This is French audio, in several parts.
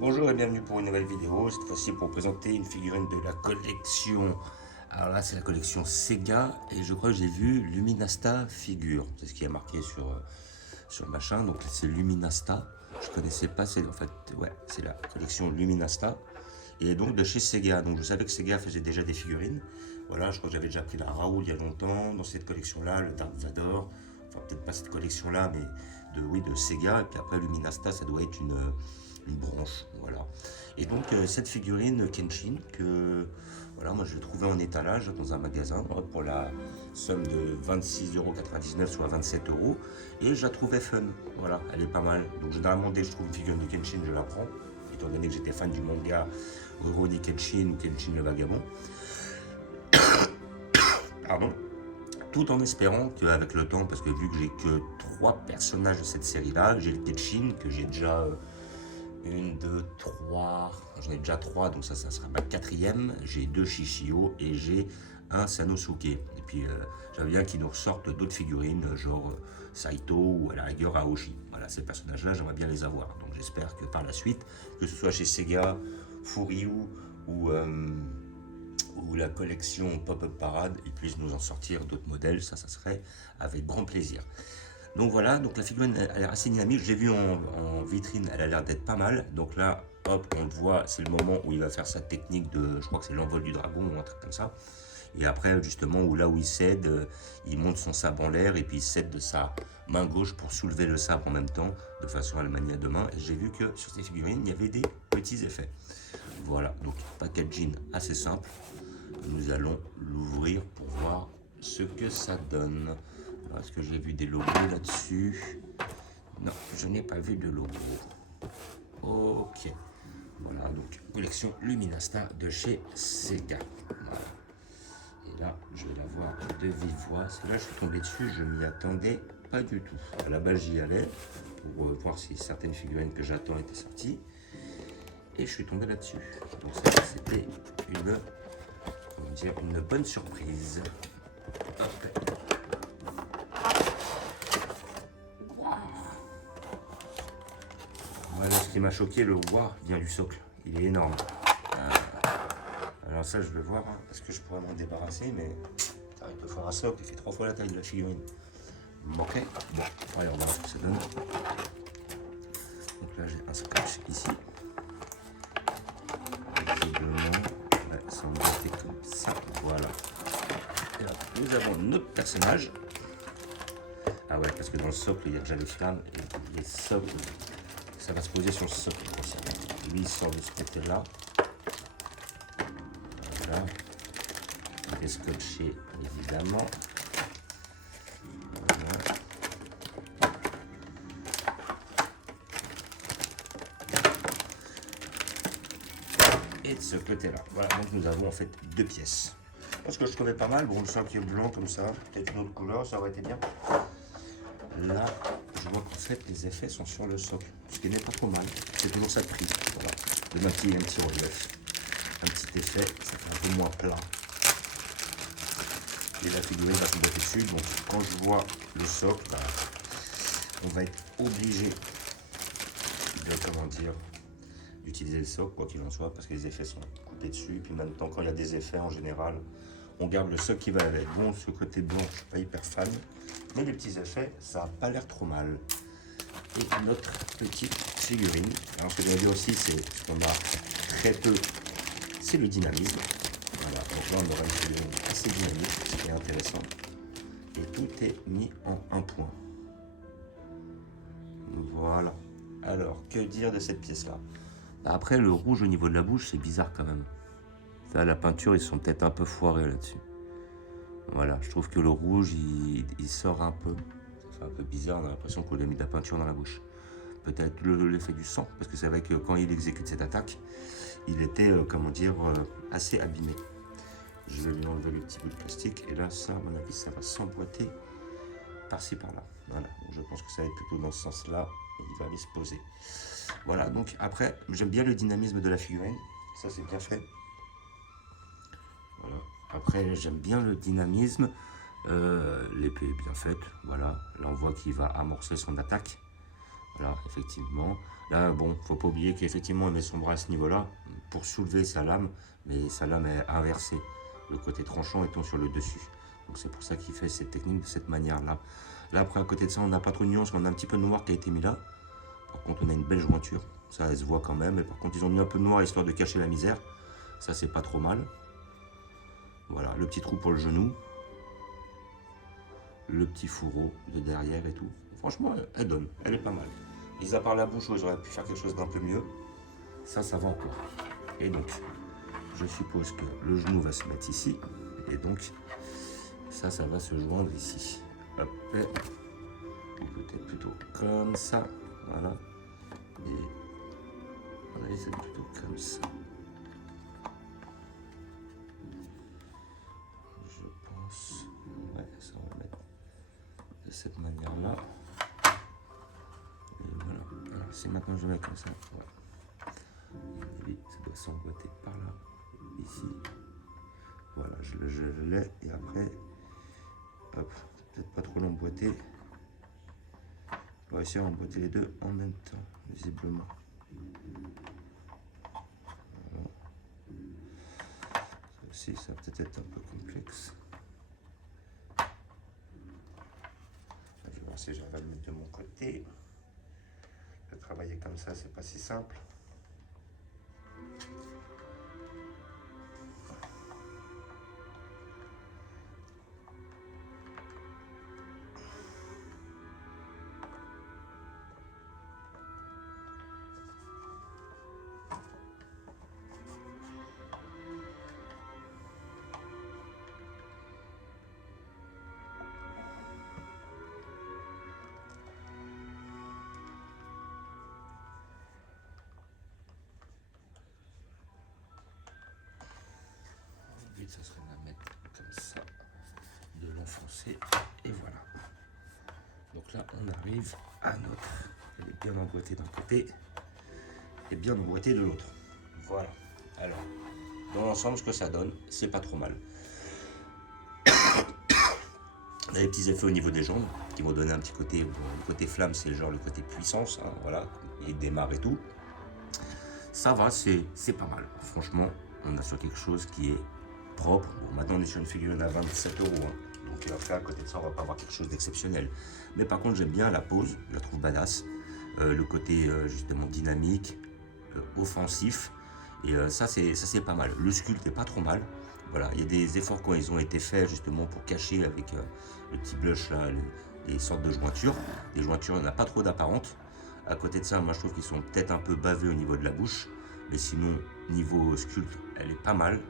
Bonjour et bienvenue pour une nouvelle vidéo, cette fois-ci pour présenter une figurine de la collection. Alors là c'est la collection Sega et je crois que j'ai vu Luminasta Figure, c'est ce qui est marqué sur machin, donc c'est Luminasta. Je connaissais pas, c'est en fait, ouais, c'est la collection Luminasta et donc de chez Sega. Donc je savais que Sega faisait déjà des figurines. Voilà, je crois que j'avais déjà pris la Raoul il y a longtemps, dans cette collection-là, le Dark Vador, enfin peut-être pas cette collection-là, mais de Sega, et puis après Luminasta, ça doit être une branche, voilà. Et donc cette figurine Kenshin que voilà, moi je l'ai trouvée en étalage dans un magasin pour la somme de 26,99 €, soit 27 euros, et je la trouvais fun, voilà, elle est pas mal. Donc généralement dès que je trouve une figurine de Kenshin, je la prends, étant donné que j'étais fan du manga Rurouni Kenshin ou Kenshin le Vagabond. Pardon. Tout en espérant qu'avec le temps, parce que vu que j'ai que 3 personnages de cette série-là, j'ai le Kenshin, que j'ai déjà une, deux, trois, j'en ai déjà 3, donc ça sera ma 4e, j'ai 2 Shishio et j'ai un Sanosuke. Et puis j'aimerais bien qu'ils nous ressortent d'autres figurines, genre Saito ou à la rigueur Aoshi. Voilà, ces personnages-là, j'aimerais bien les avoir. Donc j'espère que par la suite, que ce soit chez Sega, Furyu ou la collection Pop-Up Parade, ils puissent nous en sortir d'autres modèles, ça serait avec grand plaisir. Donc voilà, donc la figurine a l'air assez dynamique, j'ai vu en vitrine, elle a l'air d'être pas mal. Donc là, hop, on le voit, c'est le moment où il va faire sa technique de, je crois que c'est l'envol du dragon ou un truc comme ça. Et après, justement, là où il cède, il monte son sabre en l'air et puis il cède de sa main gauche pour soulever le sabre en même temps, de façon à le manier à deux mains. Et j'ai vu que sur ces figurines, il y avait des petits effets. Voilà, donc packaging assez simple. Nous allons l'ouvrir pour voir ce que ça donne. Est-ce que j'ai vu des logos là-dessus? Non, je n'ai pas vu de logo. Ok. Voilà, donc collection Luminasta de chez Sega. Voilà. Et là, je vais la voir de vive voix. Là, je suis tombé dessus, je m'y attendais pas du tout. À la base, j'y allais pour voir si certaines figurines que j'attends étaient sorties. Et je suis tombé là-dessus. Donc ça, c'était une bonne surprise. Hop. Voilà, ce qui m'a choqué, le roi vient du socle. Il est énorme. Alors ça, je vais voir. Est-ce que je pourrais m'en débarrasser? Mais il peut faire un socle, il fait 3 fois la taille de la figurine. Ok. Bon, allez, on va voir ce que ça donne. Donc là, j'ai un scotch ici. Visiblement, ouais, ça me mettait comme ça. Voilà. Et là, nous avons notre personnage. Ah ouais, parce que dans le socle, il y a déjà les flammes. Et les socles, ça va se poser sur le socle. Lui, il sort de ce côté-là. Voilà. Il est scotché, évidemment. Voilà. Et de ce côté-là. Voilà, donc nous avons en fait 2 pièces. Ce que je trouvais pas mal, bon, le socle est blanc comme ça, peut-être une autre couleur, ça aurait été bien. Là, je vois qu'en fait, les effets sont sur le socle, ce qui n'est pas trop mal. C'est toujours ça de prix. Voilà. De un petit relief. Un petit effet, ça fait un peu moins plat. Et la figurine va se botter dessus. Donc, quand je vois le socle, bah, on va être obligé d'utiliser le socle, quoi qu'il en soit, parce que les effets sont coupés dessus. Et puis maintenant, quand il y a des effets en général, on garde le socle qui va avec. Bon, ce côté blanc, je suis pas hyper fan. Mais les petits effets, ça n'a pas l'air trop mal. Et notre petite figurine. Alors, ce que j'aime bien aussi, c'est ce qu'on a très peu, c'est le dynamisme. Voilà, donc là, on aura une figurine assez dynamique, ce qui est intéressant. Et tout est mis en un point. Voilà. Alors, que dire de cette pièce-là? Après, le rouge au niveau de la bouche, c'est bizarre quand même. Ça, la peinture, ils sont peut-être un peu foirés là-dessus. Voilà, je trouve que le rouge, il sort un peu. Ça fait un peu bizarre, on a l'impression qu'on lui a mis de la peinture dans la bouche. Peut-être l'effet du sang, parce que c'est vrai que quand il exécute cette attaque, il était, assez abîmé. Je vais lui enlever le petit bout de plastique, et là, ça, à mon avis, ça va s'emboîter par-ci, par-là. Voilà, donc je pense que ça va être plutôt dans ce sens-là, et il va aller se poser. Voilà, donc après, j'aime bien le dynamisme de la figurine, ça c'est bien fait. Voilà. Après, j'aime bien le dynamisme. L'épée est bien faite. Voilà. Là, on voit qu'il va amorcer son attaque. Voilà, effectivement. Là, bon, faut pas oublier qu'effectivement, elle met son bras à ce niveau-là pour soulever sa lame, mais sa lame est inversée. Le côté tranchant étant sur le dessus. Donc c'est pour ça qu'il fait cette technique de cette manière-là. Là, après, à côté de ça, on n'a pas trop de nuances, on a un petit peu de noir qui a été mis là. Par contre, on a une belle jointure. Ça, elle se voit quand même. Et par contre, ils ont mis un peu de noir histoire de cacher la misère. Ça, c'est pas trop mal. Voilà, le petit trou pour le genou. Le petit fourreau de derrière et tout. Franchement, elle donne. Elle est pas mal. Mis à part la bouche où ils auraient pu faire quelque chose d'un peu mieux. Ça va encore. Et donc, je suppose que le genou va se mettre ici. Et donc, ça va se joindre ici. Hop. Peut-être plutôt comme ça. Voilà. Et on va essayer plutôt comme ça. Je pense. Ouais, ça on va mettre de cette manière-là. Et voilà. Alors, si maintenant je mets comme ça, ouais. Et ça doit s'emboîter par là. Ici. Voilà, je l'ai. Et après, hop, peut-être pas trop l'emboîter. On va essayer d'emboîter les deux en même temps, visiblement. Voilà. Ça aussi, ça va peut-être être un peu complexe. Je vais voir si j'arrive à le mettre de mon côté. De travailler comme ça, c'est pas si simple. Ça serait de la mettre comme ça, de l'enfoncer, et voilà. Donc là, on arrive à notre. Elle est bien emboîtée d'un côté et bien emboîtée de l'autre. Voilà. Alors, dans l'ensemble, ce que ça donne, c'est pas trop mal. On a des petits effets au niveau des jambes qui vont donner un petit côté. Le côté flamme, c'est genre le côté puissance, hein, voilà, il démarre et tout. Ça va, c'est pas mal. Franchement, on a sur quelque chose qui est propre. Bon, maintenant on est sur une figurine à 27 €. Hein. Donc après, à côté de ça, on va pas avoir quelque chose d'exceptionnel. Mais par contre, j'aime bien la pose, je la trouve badass. Le côté justement dynamique, offensif. Et ça, c'est pas mal. Le sculpte est pas trop mal. Voilà, il y a des efforts quand ils ont été faits justement pour cacher avec le petit blush là, les sortes de jointures. Les jointures, il n'y en a pas trop d'apparentes. À côté de ça, moi je trouve qu'ils sont peut-être un peu bavés au niveau de la bouche. Mais sinon, niveau sculpte, elle est pas mal.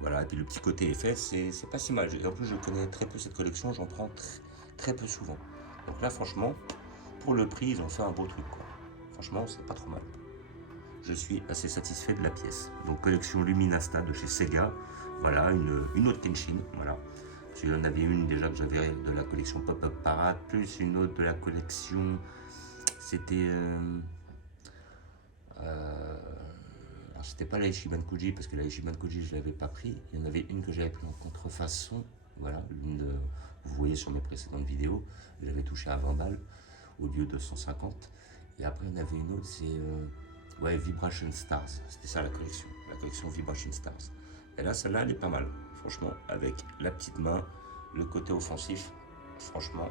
Voilà, et puis le petit côté effet, c'est pas si mal. En plus, je connais très peu cette collection, j'en prends très peu souvent. Donc là, franchement, pour le prix, ils ont fait un beau truc, quoi. Franchement, c'est pas trop mal. Je suis assez satisfait de la pièce. Donc, collection Luminasta de chez Sega. Voilà, une autre Kenshin, voilà. Il y en avait une déjà que j'avais de la collection Pop-Up Parade, plus une autre de la collection. C'était. Alors c'était pas la Ichiban Koji parce que la Ichiban Koji je l'avais pas pris. Il y en avait une que j'avais pris en contrefaçon. Voilà, vous voyez sur mes précédentes vidéos, j'avais touché à 20 balles au lieu de 150. Et après il y en avait une autre, c'est ouais, Vibration Stars. C'était ça la collection Vibration Stars. Et là celle-là elle est pas mal. Franchement, avec la petite main, le côté offensif, franchement,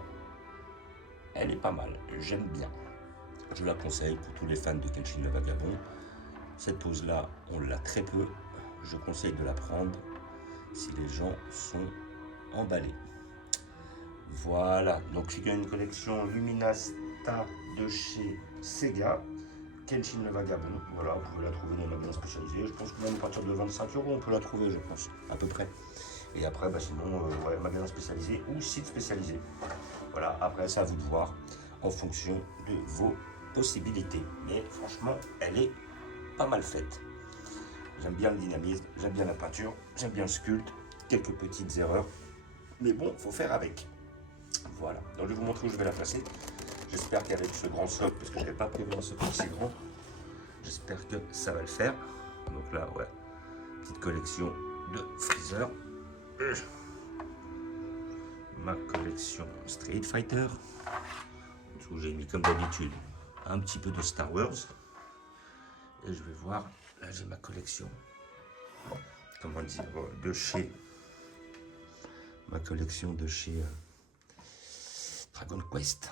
elle est pas mal. J'aime bien. Je la conseille pour tous les fans de Kenshin le Vagabond. Cette pose-là, on l'a très peu. Je conseille de la prendre si les gens sont emballés. Voilà, donc il y a une collection Luminasta de chez Sega. Kenshin le Vagabond, voilà, vous pouvez la trouver dans les magasins spécialisés. Je pense que même à partir de 25 €, on peut la trouver, je pense, à peu près. Et après, sinon, ouais, magasin spécialisé ou site spécialisé. Voilà, après, c'est à vous de voir en fonction de vos possibilités. Mais franchement, elle est pas mal faite. J'aime bien le dynamisme, j'aime bien la peinture, j'aime bien le sculpte, quelques petites erreurs. Mais bon, faut faire avec. Voilà, donc je vais vous montrer où je vais la placer. J'espère qu'avec ce grand socle, parce que je n'avais pas prévu un socle aussi grand, j'espère que ça va le faire. Donc là, ouais, petite collection de Freezer. Ma collection Street Fighter. où j'ai mis comme d'habitude un petit peu de Star Wars. Et je vais voir, là j'ai ma collection, comment dire, de chez, ma collection de chez Dragon Quest.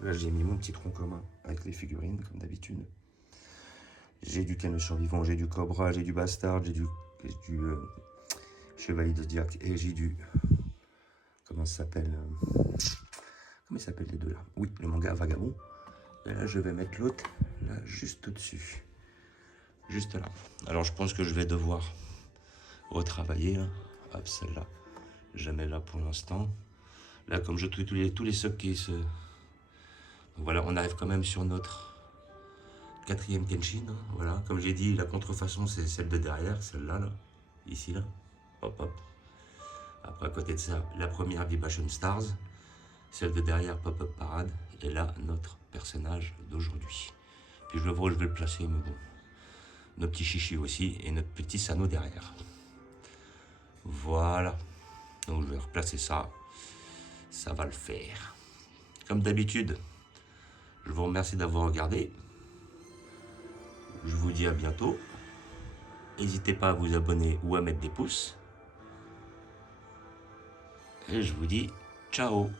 Là j'ai mis mon petit tronc commun avec les figurines comme d'habitude. J'ai du Ken le Survivant, j'ai du Cobra, j'ai du Bastard, j'ai du Chevalier de Zodiac et j'ai du... Comment ça s'appelle Comment ils s'appellent les deux là? Oui, le manga Vagabond. Et là je vais mettre l'autre, là juste au-dessus. Juste là. Alors je pense que je vais devoir retravailler. Hein. Hop, celle-là. Je mets là pour l'instant. Là, comme je trouve tous les socks qui se... Donc voilà, on arrive quand même sur notre 4e Kenshin. Hein. Voilà, comme j'ai dit, la contrefaçon, c'est celle de derrière, celle-là, là. Ici, là. Hop, hop. Après, à côté de ça, la première Vibration Stars. Celle de derrière, Pop-Up Parade. Et là, notre personnage d'aujourd'hui. Puis je vais voir où je vais le placer, mais bon. Nos petits chichis aussi, et notre petit Sano derrière. Voilà. Donc je vais replacer ça. Ça va le faire. Comme d'habitude, je vous remercie d'avoir regardé. Je vous dis à bientôt. N'hésitez pas à vous abonner ou à mettre des pouces. Et je vous dis ciao.